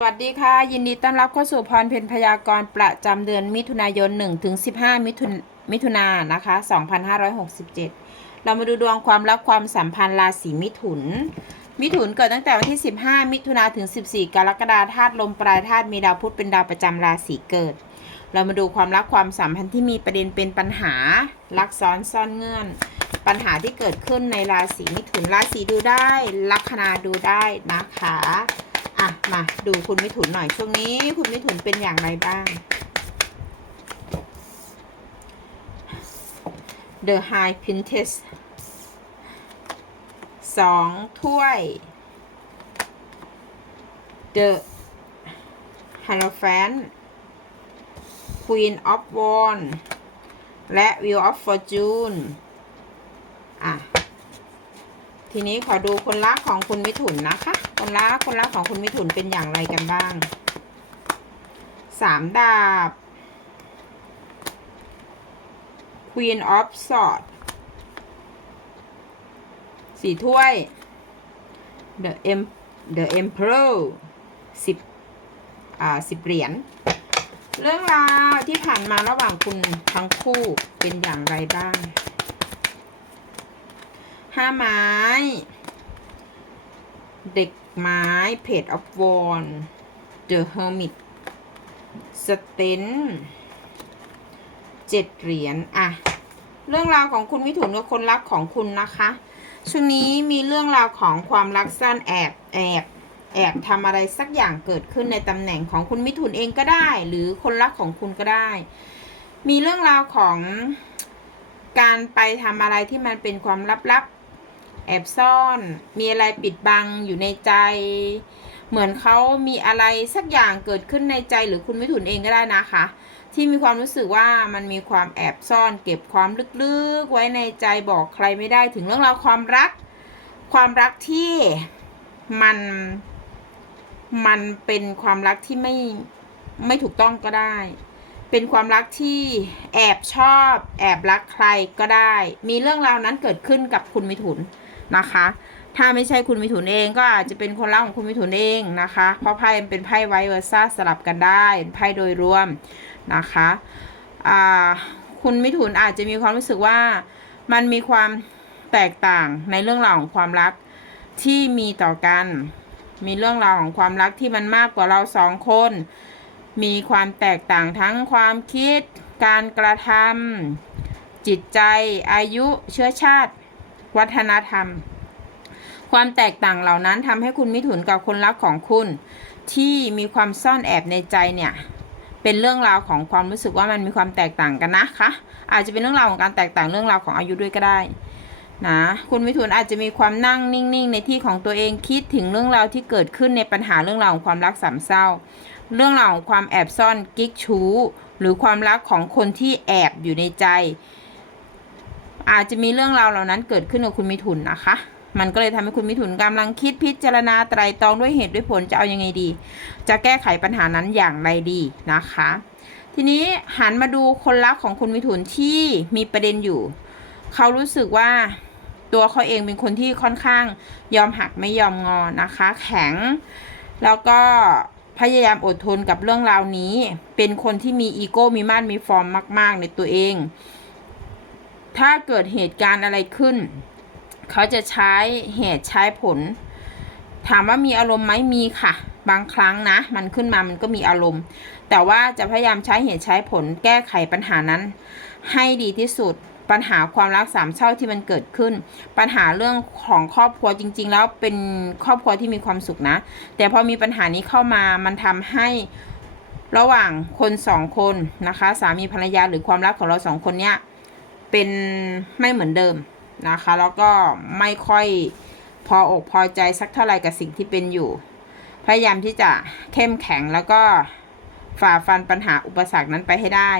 สวัสดีค่ะ ยินดีต้อนรับเข้าสู่พรเพนพยากรณ์ประจำเดือนมิถุนายน1ถึง15 มิถุนมิถุนายนนะคะ 2567 เรามาดูดวงความรักความสัมพันธ์ราศีมิถุน มิถุนเกิดตั้งแต่วันที่ 15 มิถุนาถึง 14 กรกฎาคมธาตุลมปลายธาตุมีดาวพุธเป็นดาวประจำราศีเกิด เรามาดูความรักความสัมพันธ์ที่มีประเด็นเป็นปัญหารักซ้อนซ่อนเงื่อน ปัญหาที่เกิดขึ้นในราศีมิถุนราศีดูได้ลัคนาดูได้นะคะ อะ มาดูคุณมิถุนหน่อยช่วงนี้ คุณมิถุนเป็นอย่างไรบ้าง The High Princess สองถ้วย The Hierophant Queen of Wands และ Wheel of Fortune อะ ทีนี้ขอดูคนรักของคุณมิถุนนะคะ คนรักคนรักของคุณมิถุนเป็นอย่างไรกันบ้าง สามดาบ Queen of Swords สี่ถ้วย The Em The Emperor สิบอ่าสิบเหรียญ เรื่องราวที่ผ่านมาระหว่างคุณทั้งคู่เป็นอย่างไรบ้าง ห้าไม้ เด็ก ไม้ เพจออฟวอนเดอะเฮอร์มิตสเตนเจ็ดเหรียญอะเรื่องราวของคุณมิถุนกับคนรักของคุณนะคะช่วงนี้มีเรื่องราวของความรักซ่อนแอบแอบแอบทำอะไรสักอย่างเกิดขึ้นในตำแหน่งของคุณมิถุนเองก็ได้ หรือคนรักของคุณก็ได้ มีเรื่องราวของการไปทำอะไรที่มันเป็นความลับๆ แอบซ่อน มีอะไรปิดบังอยู่ในใจ เหมือนเขามีอะไรสักอย่างเกิดขึ้นในใจหรือคุณมิถุนเองก็ได้นะคะ ที่มีความรู้สึกว่ามันมีความแอบซ่อน เก็บความลึกๆไว้ในใจบอกใครไม่ได้ถึงเรื่องราวความรัก ความรักที่มันมันเป็นความรักที่ไม่ไม่ถูกต้องก็ได้ เป็นความรักที่แอบชอบ แอบรักใครก็ได้ มีเรื่องราวนั้นเกิดขึ้นกับคุณมิถุน นะคะ ถ้าไม่ใช่คุณมิถุนเองก็อาจจะเป็นคนรักของคุณมิถุนเองนะคะ เพราะไพ่เป็นไพ่ไวเวอร์ซ่าสลับกันได้ไพ่โดยรวมนะคะอ่าคุณมิถุนอาจจะมีความรู้สึกว่ามันมีความแตกต่างในเรื่องราวของความรักที่มีต่อกัน มีเรื่องราวของความรักที่มันมากกว่าเราสองคน มีความแตกต่างทั้งความคิด การกระทำจิตใจ อายุ เชื้อชาติ วัฒนธรรม ความแตกต่างเหล่านั้นทำให้คุณมิถุนกับคนรักของคุณ ที่มีความซ่อนแอบในใจเนี่ยเป็นเรื่องราวของความรู้สึกว่ามันมีความแตกต่างกันนะคะ อาจจะเป็นเรื่องราวของการแตกต่างเรื่องราวของอายุด้วยก็ได้นะคุณมิถุนอาจจะมีความนั่งนิ่งๆ ในที่ของตัวเองคิดถึงเรื่องราวที่เกิดขึ้นในปัญหาเรื่องราวของความรักสามเศร้า เรื่องราวของความแอบซ่อนกิ๊กชู้ หรือความรักของคนที่แอบอยู่ในใจ อาจจะมีเรื่องราวเหล่านั้นเกิดขึ้นกับคุณมิถุนนะคะ มันก็เลยทำให้คุณมิถุนกำลังคิดพิจารณาไตรตรองด้วยเหตุด้วยผลจะเอายังไงดี จะแก้ไขปัญหานั้นอย่างไรดีนะคะ ทีนี้หันมาดูคนรักของคุณมิถุนที่มีประเด็นอยู่ เขารู้สึกว่าตัวเขาเองเป็นคนที่ค่อนข้างยอมหักไม่ยอมงอนะคะ แข็งแล้วก็พยายามอดทนกับเรื่องราวนี้ เป็นคนที่มีอีโก้มีมาตรมีฟอร์มมาก ๆ ในตัวเอง ถ้าเกิดเหตุการณ์อะไรขึ้น เขาจะใช้เหตุใช้ผล ถามว่ามีอารมณ์ไหมมีค่ะ บางครั้งนะ มันขึ้นมามันก็มีอารมณ์ แต่ว่าจะพยายามใช้เหตุใช้ผล แก้ไขปัญหานั้น ให้ดีที่สุดปัญหาความรักสามเศร้าที่มันเกิดขึ้น ปัญหาเรื่องของครอบครัวจริง ๆ แล้วเป็นครอบครัวที่มีความสุขนะ แต่พอมีปัญหานี้เข้ามามันทำให้ระหว่างคนสองคนนะคะ สามีภรรยาหรือความรักของเราสองคนเนี้ย เป็นไม่เหมือนเดิมนะคะ แล้วก็ไม่ค่อยพออกพอใจสักเท่าไหร่กับสิ่งที่เป็นอยู่ พยายามที่จะเข้มแข็งแล้วก็ฝ่าฟันปัญหาอุปสรรคนั้นไปให้ได้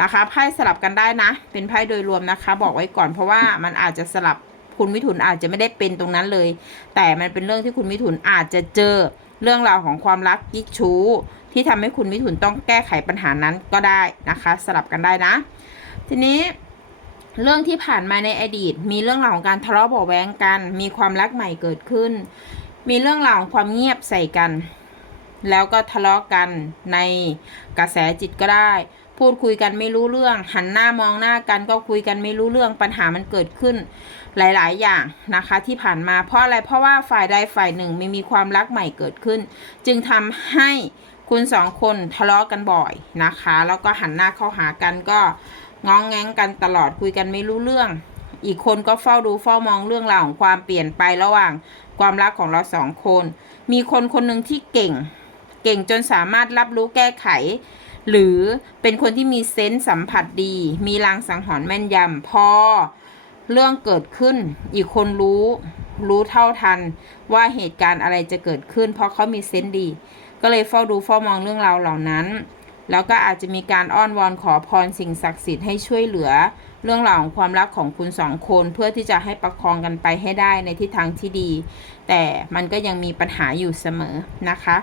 นะคะไพ่สลับกันได้นะ เป็นไพ่โดยรวมนะคะ บอกไว้ก่อนเพราะว่ามันอาจจะสลับคุณมิถุนอาจจะไม่ได้เป็นตรงนั้นเลย แต่มันเป็นเรื่องที่คุณมิถุนอาจจะเจอเรื่องราวของความรักกิ๊กชู้ ที่ทำให้คุณมิถุนต้องแก้ไขปัญหานั้นก็ได้นะคะ สลับกันได้นะ ทีนี้ เรื่องที่ผ่านมาในอดีต มีเรื่องราวของการทะเลาะเบาแวงกัน มีความรักใหม่เกิดขึ้น มีเรื่องราวของความเงียบใส่กัน แล้วก็ทะเลาะกันในกระแสจิตก็ได้ พูดคุยกันไม่รู้เรื่อง หันหน้ามองหน้ากันก็คุยกันไม่รู้เรื่องปัญหามันเกิดขึ้น หลาย ๆ อย่างนะคะ ที่ผ่านมาเพราะอะไรเพราะว่าฝ่ายใดฝ่ายหนึ่งไม่มีความรักใหม่เกิดขึ้น จึงทำให้คุณสองคนทะเลาะกันบ่อยนะคะ แล้วก็หันหน้าเข้าหากันก็ ง้องแง้งกันตลอดคุยกันไม่รู้เรื่อง อีกคนก็เฝ้าดูเฝ้ามองเรื่องราวของความเปลี่ยนไประหว่างความรักของเราสองคน มีคนคนหนึ่งที่เก่ง เก่งจนสามารถรับรู้แก้ไข หรือเป็นคนที่มีเซนส์สัมผัสดี มีลางสังหรณ์แม่นยำพอเรื่องเกิดขึ้น อีกคนรู้รู้เท่าทันว่าเหตุการณ์อะไรจะเกิดขึ้น เพราะเขามีเซนส์ดี ก็เลยเฝ้าดูเฝ้ามองเรื่องราวเหล่านั้น แล้วก็อาจจะมีการอ้อนวอนขอพรสิ่งศักดิ์สิทธิ์ให้ช่วยเหลือ เรื่องราวของความรักของคุณสองคนเพื่อที่จะให้ประคองกันไปให้ได้ในทิศทางที่ดี แต่มันก็ยังมีปัญหาอยู่เสมอนะคะ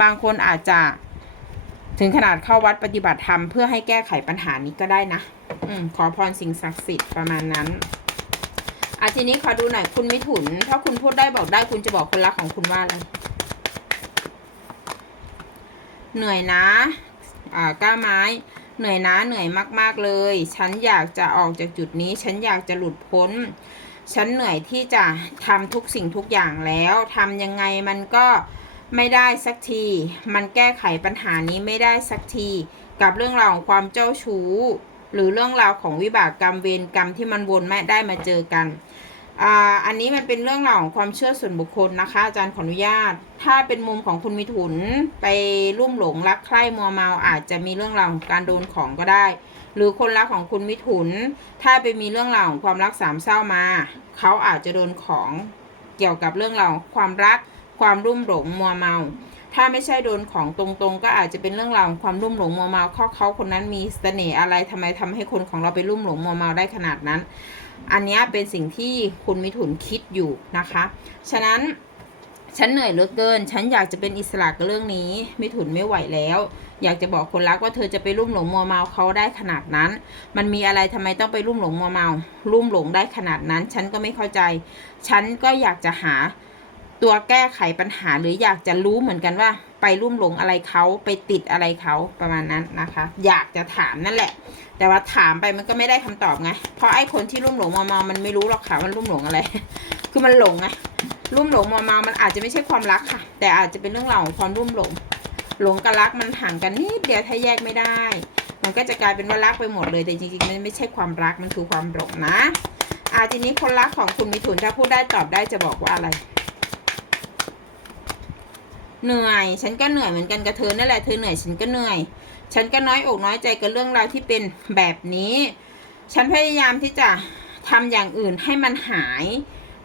บางคนอาจจะถึงขนาดเข้าวัดปฏิบัติธรรมเพื่อให้แก้ไขปัญหานี้ก็ได้นะอขอพรสิ่งศักดิ์สิทธิ์ประมาณนั้นอะทีนี้ขอดูหน่อยคุณมิถุน ถ้าคุณพูดได้บอกได้คุณจะบอกคนรักของคุณว่าอะไร เหนื่อยนะ ก้าไม้ เหนื่อยนะเหนื่อยมากๆเลย ฉันอยากจะออกจากจุดนี้ ฉันอยากจะหลุดพ้น ฉันเหนื่อยที่จะทำทุกสิ่งทุกอย่างแล้วทำยังไงมันก็ไม่ได้สักที มันแก้ไขปัญหานี้ไม่ได้สักที กับเรื่องราวของความเจ้าชู้ หรือเรื่องราวของวิบากกรรมเวรกรรมที่มันวนไม่ได้มาเจอกัน อันนี้มันเป็นเรื่องราวของความเชื่อส่วนบุคคลนะคะ อาจารย์ขออนุญาต ถ้าเป็นมุมของคุณมิถุนไปรุ่มหลงรักใคร่มัวเมาอาจจะมีเรื่องราวของการโดนของก็ได้ หรือคนรักของคุณมิถุน ถ้าไปมีเรื่องราวของความรักสามเศร้ามา เขาอาจจะโดนของเกี่ยวกับเรื่องราวความรักความรุ่มหลงมัวเมา ถ้าไม่ใช่โดนของตรงๆ ก็อาจจะเป็นเรื่องราวของความรุ่มหลงมัวเมาเขาเขาคนนั้นมีเสน่ห์อะไรทำไมทำให้คนของเราไปรุ่มหลงมัวเมาได้ขนาดนั้น อันนี้เป็นสิ่งที่คุณมิถุนคิดอยู่นะคะ ฉะนั้นฉันเหนื่อยเหลือเกิน ฉันอยากจะเป็นอิสระกับเรื่องนี้ มิถุนไม่ไหวแล้ว อยากจะบอกคนรักว่าเธอจะไปรุ่มหลงมัวเมาเขาได้ขนาดนั้น มันมีอะไรทำไมต้องไปรุ่มหลงมัวเมา รุ่มหลงได้ขนาดนั้น ฉันก็ไม่เข้าใจ ฉันก็อยากจะหา ตัวแก้ไขปัญหาหรืออยากจะรู้เหมือนกันว่า ไปรุ่มหลงอะไรเขาไปติดอะไรเขาประมาณนั้นนะคะ อยากจะถามนั่นแหละ แต่ว่าถามไปมันก็ไม่ได้คำตอบไงเพราะไอ้คนที่รุ่มหลงมัวเมามันไม่รู้หรอกค่ะมันรุ่มหลงอะไร คือมันหลงไงรุ่มหลงมัวเมามันอาจจะไม่ใช่ความรักค่ะ แต่อาจจะเป็นเรื่องราวของความรุ่มหลง หลงกับรักมันห่างกันนิดเดียวถ้าแยกไม่ได้ มันก็จะกลายเป็นว่ารักไปหมดเลยแต่จริงๆมันไม่ใช่ความรักมันคือความหลงนะอาทีนี้คนรักของคุณมิถุนถ้าพูดได้ตอบได้จะบอกว่าอะไร เหนื่อย ฉันก็เหนื่อยเหมือนกันกับเธอนั่นแหละเธอเหนื่อยฉันก็เหนื่อย ฉันก็น้อยอกน้อยใจกับเรื่องราวที่เป็นแบบนี้ ฉันพยายามที่จะทำอย่างอื่นให้มันหาย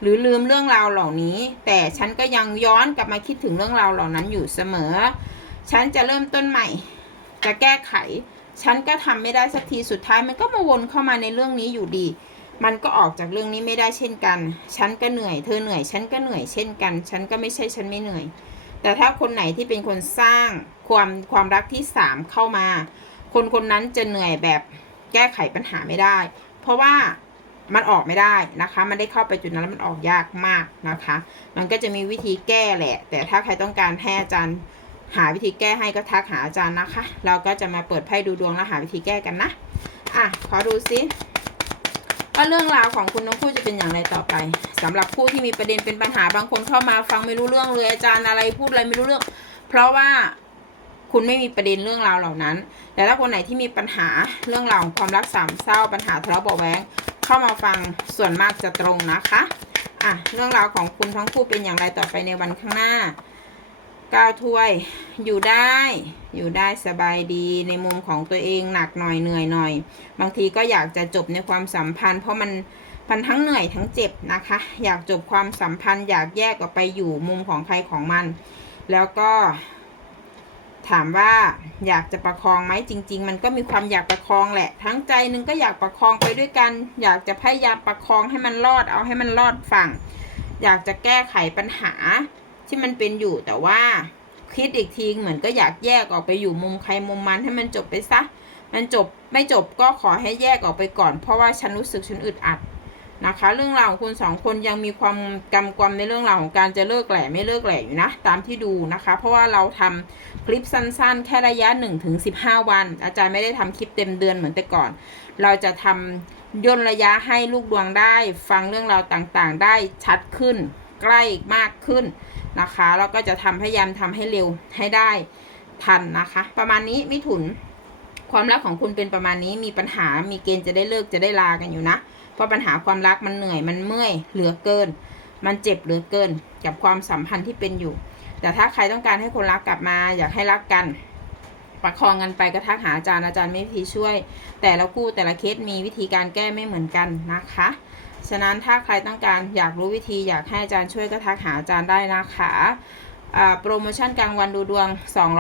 หรือลืมเรื่องราวเหล่านี้ แต่ฉันก็ยังย้อนกลับมาคิดถึงเรื่องราวเหล่านั้นอยู่เสมอ ฉันจะเริ่มต้นใหม่ จะแก้ไข ฉันก็ทำไม่ได้สักทีสุดท้าย มันก็มาวนเข้ามาในเรื่องนี้อยู่ดีมันก็ออกจากเรื่องนี้ไม่ได้เช่นกัน ฉันก็เหนื่อย เธอเหนื่อย ฉันก็เหนื่อยเช่นกัน ฉันก็ไม่ใช่ฉันไม่เหนื่อย แต่ถ้าคนไหนที่เป็นคนสร้างความความรักที่สามเข้ามา คนคนนั้นจะเหนื่อยแบบแก้ไขปัญหาไม่ได้ เพราะว่ามันออกไม่ได้นะคะ มันได้เข้าไปจุดนั้นแล้วมันออกยากมากนะคะ มันก็จะมีวิธีแก้แหละ แต่ถ้าใครต้องการให้อาจารย์หาวิธีแก้ให้ก็ทักหาอาจารย์นะคะ เราก็จะมาเปิดไพ่ดูดวงแล้วหาวิธีแก้กันนะ อะ ขอดูซิ ว่าเรื่องราวของคุณน้องคู่จะเป็นอย่างไรต่อไปสำหรับผู้ที่มีประเด็นเป็นปัญหาบางคนเข้ามาฟังไม่รู้เรื่องเลยอาจารย์อะไรพูดอะไรไม่รู้เรื่อง เพราะว่าคุณไม่มีประเด็นเรื่องราวเหล่านั้น แต่ถ้าคนไหนที่มีปัญหาเรื่องราวของความรักสามเศร้าปัญหาทะเลาะเบาะแว้งเข้ามาฟังส่วนมากจะตรงนะคะอะเรื่องราวของคุณทั้งคู่เป็นอย่างไรต่อไปในวันข้างหน้า กาวถ้วย อยู่ได้ อยู่ได้สบายดีในมุมของตัวเองหนักหน่อยเหนื่อยหน่อย บางทีก็อยากจะจบในความสัมพันธ์ เพราะมันมันทั้งเหนื่อยทั้งเจ็บนะคะ อยากจบความสัมพันธ์ อยากแยกออกไปอยู่มุมของใครของมัน แล้วก็ ถามว่าอยากจะประคองไหมจริง ๆ มันก็มีความอยากประคองแหละ ทั้งใจหนึงก็อยากประคองไปด้วยกัน อยากจะพยายามประคองให้มันรอดเอาให้มันรอดฝั่ง อยากจะแก้ไขปัญหา ที่มันเป็นอยู่แต่ว่าคิดอีกทีเหมือนก็อยากแยกออกไปอยู่มุมใครมุมมันให้มันจบไปซะ มันจบไม่จบก็ขอให้แยกออกไปก่อน เพราะว่าฉันรู้สึกฉันอึดอัดนะคะ เรื่องราวของคุณสองคนยังมีความกำกวมในเรื่องราวของการจะเลิกแหล่ไม่เลิกแหล่อยู่นะตามที่ดูนะคะ เพราะว่าเราทำคลิปสั้นๆ แค่ระยะ1ถึง15วัน อาจารย์ไม่ได้ทำคลิปเต็มเดือนเหมือนแต่ก่อน เราจะทำย่นระยะให้ลูกดวงได้ ฟังเรื่องราวต่างๆ ได้ชัดขึ้น ใกล้มากขึ้นนะคะแล้วก็จะทำพยายามทำให้เร็วให้ได้ทันนะคะ ประมาณนี้มิถุนความรักของคุณเป็นประมาณนี้มีปัญหามีเกณฑ์จะได้เลิกจะได้ลากันอยู่นะ เพราะปัญหาความรักมันเหนื่อยมันเมื่อยเหลือเกิน มันเจ็บเหลือเกิน กับความสัมพันธ์ที่เป็นอยู่ แต่ถ้าใครต้องการให้คนรักกลับมา อยากให้รักกัน ประคองกันไปก็ทักหาอาจารย์อาจารย์ไม่มีวิธีช่วย แต่ละคู่แต่ละเคสมีวิธีการแก้ไม่เหมือนกันนะคะ ฉะนั้นถ้าใครต้องการอยากรู้วิธีอยากให้อาจารย์ช่วยก็ทักหาอาจารย์ได้นะคะโปรโมชั่นกลางวันดูดวง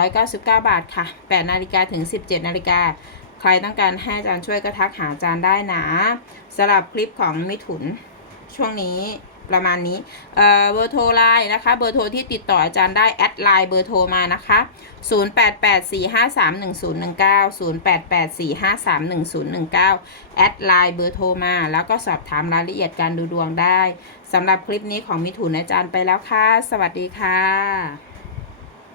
299 บาทค่ะ 8 นาฬิกาถึง 17 นาฬิกา ใครต้องการให้อาจารย์ช่วยก็ทักหาอาจารย์ได้นะสำหรับคลิปของมิถุน ช่วงนี้ประมาณนี้เอ่อเบอร์โทรไลน์นะคะ เบอร์โทรที่ติดต่ออาจารย์ได้ แอดไลน์เบอร์โทรมานะคะ 0884531019 0884531019 แอดไลน์เบอร์โทรมา แล้วก็สอบถามรายละเอียดการดูดวงได้สำหรับคลิปนี้ของมิถุนอาจารย์ไปแล้วค่ะ สวัสดีค่ะ